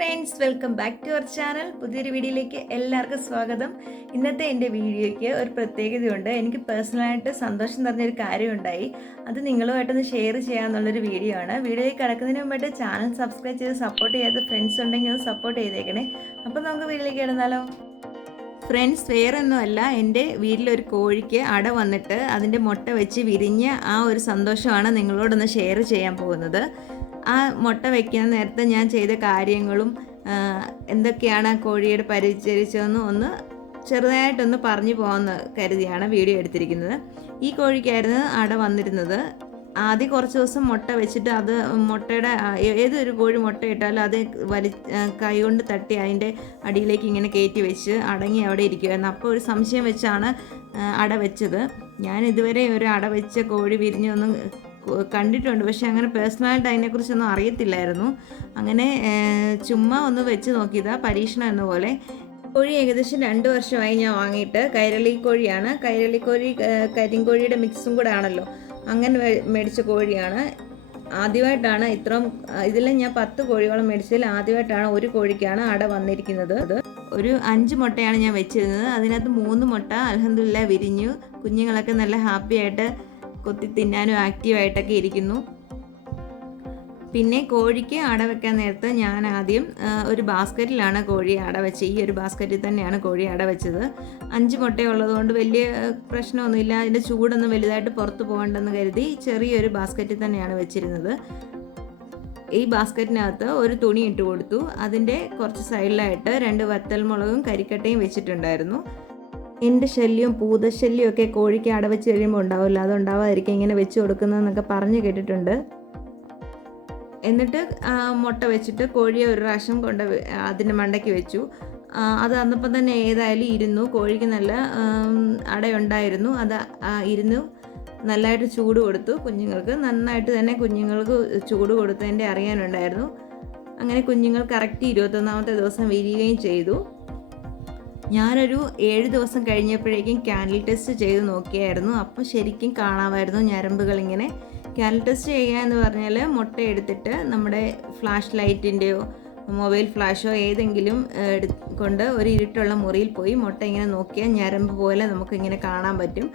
Friends, welcome back to our channel. പുതിയൊരു വീഡിയോയിലേക്ക് എല്ലാവർക്കും സ്വാഗതം. ഇന്നത്തെ എൻ്റെ വീഡിയോയ്ക്ക് ഒരു പ്രത്യേകതയുണ്ട്. എനിക്ക് പേഴ്സണലായിട്ട് സന്തോഷം നിറഞ്ഞൊരു കാര്യമുണ്ടായി. അത് നിങ്ങളുമായിട്ടൊന്ന് ഷെയർ ചെയ്യാമെന്നുള്ളൊരു വീഡിയോ ആണ്. വീഡിയോയിൽ കിടക്കുന്നതിന് മുമ്പായിട്ട് ചാനൽ സബ്സ്ക്രൈബ് ചെയ്ത് സപ്പോർട്ട് ചെയ്യാത്ത ഫ്രണ്ട്സ് ഉണ്ടെങ്കിൽ അത് സപ്പോർട്ട് ചെയ്തേക്കണേ. അപ്പോൾ നമുക്ക് വീഡിയോയിലേക്ക് കിടന്നാലോ. ഫ്രണ്ട്സ്, വേറൊന്നുമല്ല, എൻ്റെ വീട്ടിലൊരു കോഴിക്ക് അട വന്നിട്ട് അതിൻ്റെ മുട്ട വെച്ച് വിരിഞ്ഞ ആ ഒരു സന്തോഷമാണ് നിങ്ങളോടൊന്ന് ഷെയർ ചെയ്യാൻ പോകുന്നത്. ആ മുട്ട വയ്ക്കുന്ന നേരത്തെ ഞാൻ ചെയ്ത കാര്യങ്ങളും എന്തൊക്കെയാണ് കോഴിയുടെ പരിചരിച്ചതെന്ന് ഒന്ന് ചെറുതായിട്ടൊന്ന് പറഞ്ഞു പോകാമെന്ന് കരുതിയാണ് വീഡിയോ എടുത്തിരിക്കുന്നത്. ഈ കോഴിക്കായിരുന്നു അട വന്നിരുന്നത്. ആദ്യം കുറച്ച് ദിവസം മുട്ട വെച്ചിട്ട് അത് മുട്ടയുടെ ഏതൊരു കോഴി മുട്ട ഇട്ടാലും അത് കൈ കൊണ്ട് തട്ടി അതിൻ്റെ അടിയിലേക്ക് ഇങ്ങനെ കയറ്റി വെച്ച് അടങ്ങി അവിടെ ഇരിക്കുമായിരുന്നു. അപ്പോൾ ഒരു സംശയം വെച്ചാണ് അട വെച്ചത്. ഞാൻ ഇതുവരെ ഒരു അട വെച്ച കോഴി വിരിഞ്ഞൊന്നും കണ്ടിട്ടുണ്ട്, പക്ഷെ അങ്ങനെ പേഴ്സണലായിട്ട് അതിനെക്കുറിച്ചൊന്നും അറിയത്തില്ലായിരുന്നു. അങ്ങനെ ചുമ്മാ ഒന്ന് വെച്ച് നോക്കിയതാ, പരീക്ഷണം എന്ന പോലെ. കോഴി ഏകദേശം 2 വർഷമായി ഞാൻ വാങ്ങിയിട്ട്. കൈരളി കോഴിയാണ്. കൈരളി കോഴി കരിങ്കോഴിയുടെ മിക്സും കൂടെ ആണല്ലോ, അങ്ങനെ മേടിച്ച കോഴിയാണ്. ആദ്യമായിട്ടാണ് ഇതിൽ ഞാൻ 10 കോഴികളും മേടിച്ചതിൽ ആദ്യമായിട്ടാണ് ഒരു കോഴിക്കാണ് അട വന്നിരിക്കുന്നത്. ഒരു 5 മുട്ടയാണ് ഞാൻ വെച്ചിരുന്നത്. അതിനകത്ത് 3 മുട്ട അൽഹംദുലില്ലാ വിരിഞ്ഞു. കുഞ്ഞുങ്ങളൊക്കെ നല്ല ഹാപ്പി ആയിട്ട് കൊത്തി തിന്നാനും ആക്റ്റീവായിട്ടൊക്കെ ഇരിക്കുന്നു. പിന്നെ കോഴിക്ക് അട വെക്കാൻ നേരത്ത് ഞാൻ ആദ്യം ഒരു ബാസ്ക്കറ്റിലാണ് കോഴി അട വെച്ചത്. ഈ ഒരു ബാസ്ക്കറ്റിൽ തന്നെയാണ് കോഴി അട വെച്ചത്. 5 മുട്ടയുള്ളത് കൊണ്ട് വലിയ പ്രശ്നമൊന്നുമില്ല. അതിൻ്റെ ചൂടൊന്നും വലുതായിട്ട് പുറത്ത് പോകണ്ടെന്ന് കരുതി ചെറിയൊരു ബാസ്ക്കറ്റിൽ തന്നെയാണ് വെച്ചിരുന്നത്. ഈ ബാസ്ക്കറ്റിനകത്ത് ഒരു തുണി ഇട്ട് കൊടുത്തു. അതിൻ്റെ കുറച്ച് സൈഡിലായിട്ട് 2 വറ്റൽമുളകും കരിക്കട്ടയും വെച്ചിട്ടുണ്ടായിരുന്നു. എൻ്റെ ശല്യവും പൂതശല്യവും ഒക്കെ കോഴിക്ക് അട വെച്ച് കഴിയുമ്പോൾ ഉണ്ടാവില്ല, അതുണ്ടാവാതിരിക്കും ഇങ്ങനെ വെച്ച് കൊടുക്കുന്നതെന്നൊക്കെ പറഞ്ഞു കേട്ടിട്ടുണ്ട്. എന്നിട്ട് മുട്ട വെച്ചിട്ട് കോഴിയെ ഒരു പ്രാവശ്യം കൊണ്ട് അതിൻ്റെ മണ്ടയ്ക്ക് വെച്ചു. അത് അന്നപ്പം തന്നെ ഏതായാലും ഇരുന്നു. കോഴിക്ക് നല്ല അടയുണ്ടായിരുന്നു. അത് ഇരുന്നു നല്ലതായിട്ട് ചൂട് കൊടുത്തു. കുഞ്ഞുങ്ങൾക്ക് നന്നായിട്ട് തന്നെ കുഞ്ഞുങ്ങൾക്ക് ചൂട് കൊടുത്തതിൻ്റെ അറിയാനുണ്ടായിരുന്നു. അങ്ങനെ കുഞ്ഞുങ്ങൾ കറക്റ്റ് 21ാമത്തെ ദിവസം വിരിയുകയും ചെയ്തു. ഞാനൊരു 7 ദിവസം കഴിഞ്ഞപ്പോഴേക്കും ക്യാൻഡിൽ ടെസ്റ്റ് ചെയ്ത് നോക്കിയായിരുന്നു. അപ്പോൾ ശരിക്കും കാണാമായിരുന്നു ഞരമ്പുകളിങ്ങനെ. ക്യാൻഡിൽ ടെസ്റ്റ് ചെയ്യുക എന്ന് പറഞ്ഞാൽ മുട്ട എടുത്തിട്ട് നമ്മുടെ ഫ്ലാഷ് ലൈറ്റിൻ്റെയോ മൊബൈൽ ഫ്ലാഷോ ഏതെങ്കിലും കൊണ്ട് ഒരു ഇരുട്ടുള്ള മുറിയിൽ പോയി മുട്ട ഇങ്ങനെ നോക്കിയാൽ ഞരമ്പ് പോലെ നമുക്കിങ്ങനെ കാണാൻ പറ്റും.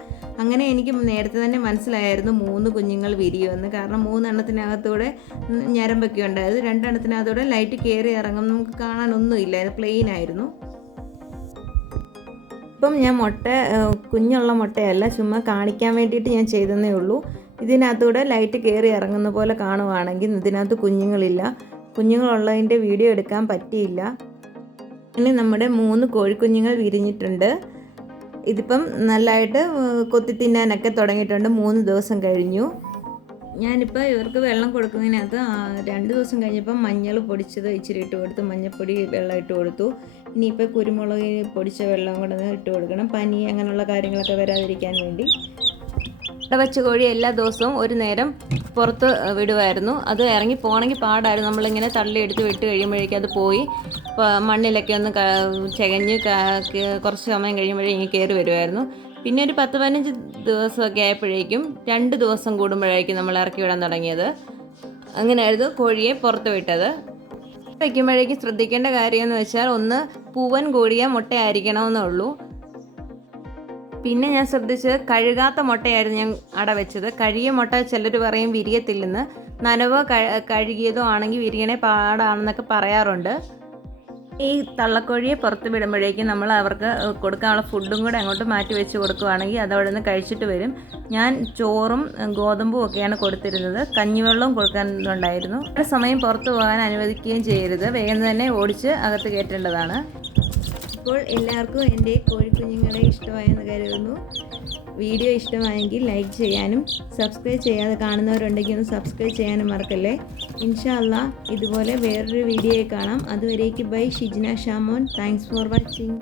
അങ്ങനെ എനിക്ക് നേരത്തെ തന്നെ മനസ്സിലായിരുന്നു 3 കുഞ്ഞുങ്ങൾ വിരിയുമെന്ന്. കാരണം 3 എണ്ണത്തിനകത്തൂടെ ഞരമ്പൊക്കെ ഉണ്ടായത്. 2 എണ്ണത്തിനകത്തൂടെ ലൈറ്റ് കയറി ഇറങ്ങും, നമുക്ക് കാണാനൊന്നുമില്ല, അത് പ്ലെയിൻ ആയിരുന്നു. ഇപ്പം ഞാൻ കുഞ്ഞുള്ള മുട്ടയല്ല, ചുമ്മാ കാണിക്കാൻ വേണ്ടിയിട്ട് ഞാൻ ചെയ്തതേ ഉള്ളൂ. ഇതിനകത്തൂടെ ലൈറ്റ് കയറി ഇറങ്ങുന്ന പോലെ കാണുവാണെങ്കിൽ ഇതിനകത്ത് കുഞ്ഞുങ്ങളില്ല. കുഞ്ഞുങ്ങളുള്ളതിൻ്റെ വീഡിയോ എടുക്കാൻ പറ്റിയില്ല. അങ്ങനെ നമ്മുടെ 3 കോഴിക്കുഞ്ഞുങ്ങൾ വിരിഞ്ഞിട്ടുണ്ട്. ഇതിപ്പം നല്ലതായിട്ട് കൊത്തി തിന്നാനൊക്കെ തുടങ്ങിയിട്ടുണ്ട്. 3 ദിവസം കഴിഞ്ഞു. ഞാനിപ്പോൾ ഇവർക്ക് വെള്ളം കൊടുക്കുന്നതിനകത്ത് 2 ദിവസം കഴിഞ്ഞപ്പം മഞ്ഞൾ പൊടിച്ചത് ഇച്ചിരി ഇട്ട് കൊടുത്തു. മഞ്ഞൾപ്പൊടി വെള്ളം ഇട്ട് കൊടുത്തു. ഇനിയിപ്പോൾ കുരുമുളക് പൊടിച്ച വെള്ളം കൂടെ ഇട്ട് കൊടുക്കണം, പനി അങ്ങനെയുള്ള കാര്യങ്ങളൊക്കെ വരാതിരിക്കാൻ വേണ്ടി. അട വെച്ച കോഴി എല്ലാ ദിവസവും ഒരു നേരം പുറത്ത് വിടുമായിരുന്നു. അത് ഇറങ്ങി പോകണമെങ്കിൽ പാടായിരുന്നു. നമ്മളിങ്ങനെ തള്ളിയെടുത്ത് വിട്ട് കഴിയുമ്പോഴേക്കും അത് പോയി മണ്ണിലൊക്കെ ഒന്ന് ചകഞ്ഞ് കുറച്ച് സമയം കഴിയുമ്പോഴേക്കും കയറി വരുമായിരുന്നു. പിന്നെ ഒരു 10-15 ദിവസമൊക്കെ ആയപ്പോഴേക്കും 2 ദിവസം കൂടുമ്പോഴേക്കും നമ്മൾ ഇറക്കി വിടാൻ തുടങ്ങിയത്. അങ്ങനെയായിരുന്നു കോഴിയെ പുറത്ത് വിട്ടത്. വയ്ക്കുമ്പോഴേക്കും ശ്രദ്ധിക്കേണ്ട കാര്യമെന്ന് വെച്ചാൽ, ഒന്ന് പൂവൻ കോഴിയ മുട്ടയായിരിക്കണമെന്നുള്ളൂ. പിന്നെ ഞാൻ ശ്രദ്ധിച്ചത് കഴുകാത്ത മുട്ടയായിരുന്നു ഞാൻ അട വെച്ചത്. കഴുകിയ മുട്ട ചിലർ പറയും വിരിയത്തില്ലെന്ന്. നനവോ കഴുകിയതോ ആണെങ്കിൽ വിരിയണേ പാടാണെന്നൊക്കെ പറയാറുണ്ട്. ഈ തള്ളക്കോഴിയെ പുറത്ത് വിടുമ്പോഴേക്കും നമ്മൾ അവർക്ക് കൊടുക്കാനുള്ള ഫുഡും കൂടെ അങ്ങോട്ട് മാറ്റി വെച്ച് കൊടുക്കുകയാണെങ്കിൽ അതവിടെ നിന്ന് കഴിച്ചിട്ട് വരും. ഞാൻ ചോറും ഗോതമ്പും ഒക്കെയാണ് കൊടുത്തിരുന്നത്. കഞ്ഞിവെള്ളവും കൊടുക്കാനുണ്ടായിരുന്നു. ഒരു സമയം പുറത്ത് പോകാൻ അനുവദിക്കുകയും ചെയ്യരുത്, വേഗം തന്നെ ഓടിച്ച് അകത്ത് കയറ്റേണ്ടതാണ്. അപ്പോൾ എല്ലാവർക്കും എൻ്റെ കോഴിക്കുഞ്ഞുങ്ങളെ ഇഷ്ടമായെന്ന് കരുതുന്നു. വീഡിയോ ഇഷ്ടമായെങ്കിൽ ലൈക്ക് ചെയ്യാനും സബ്സ്ക്രൈബ് ചെയ്യാതെ കാണുന്നവരുണ്ടെങ്കിൽ ഒന്ന് സബ്സ്ക്രൈബ് ചെയ്യാനും മറക്കല്ലേ. ഇൻഷാ അല്ലാഹ് ഇതുപോലെ വേറൊരു വീഡിയോയിൽ കാണാം. അതുവരേക്ക് bye. Shijna Shamon. Thanks for watching.